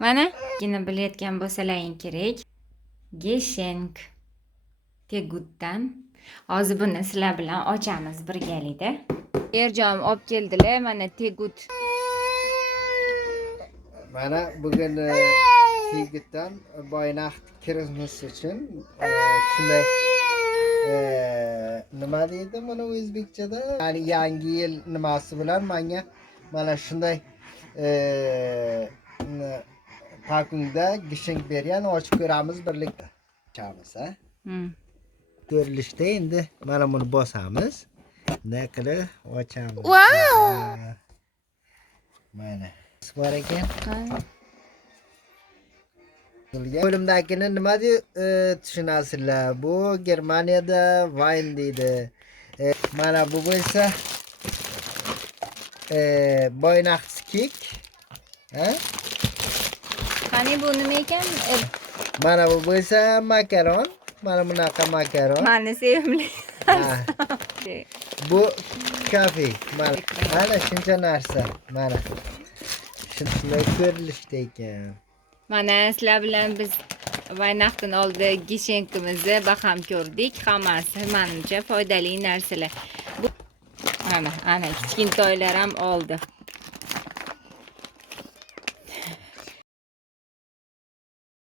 Mana, yine bilayotgan bo'lsalaring kerak. Geshenk Tegutdan. Hozir buni sizlar bilan ochamiz birgalikda. Erjonim olib keldilar. Mana Tegut. Mana bugun Tegutdan Boynaxt Christmas uchun shunday nima deydi buni o'zbekchada? Ya'ni yangi yil nimasi bilan menga mana shunday pakungda gishink bergan, ochib ko'ramiz birlikda. Ochamiz, ha? Ko'rilishda endi mana buni bosamiz. Bunday qilib ochamiz. Wow! Mana bor ekan. Qo'limdagini nima deb tushunasizlar? Bu Germaniyada wine deydi. Mana bu bo'lsa Boynachtskik. Ha? Qani bu nima ekan? Mana bu bo'lsa makaron. Mana bunaqa makaron. Mani sevimli. Bu kafe. Mana shuncha narsa. Mana. Shunday ko'rilishda ekan. Mana sizlar bilan biz Vaynaxtdan oldi gishenkimizni baham ko'rdik. Hammasi menimcha foydali narsalar. Ana kichkintoylar ham oldi.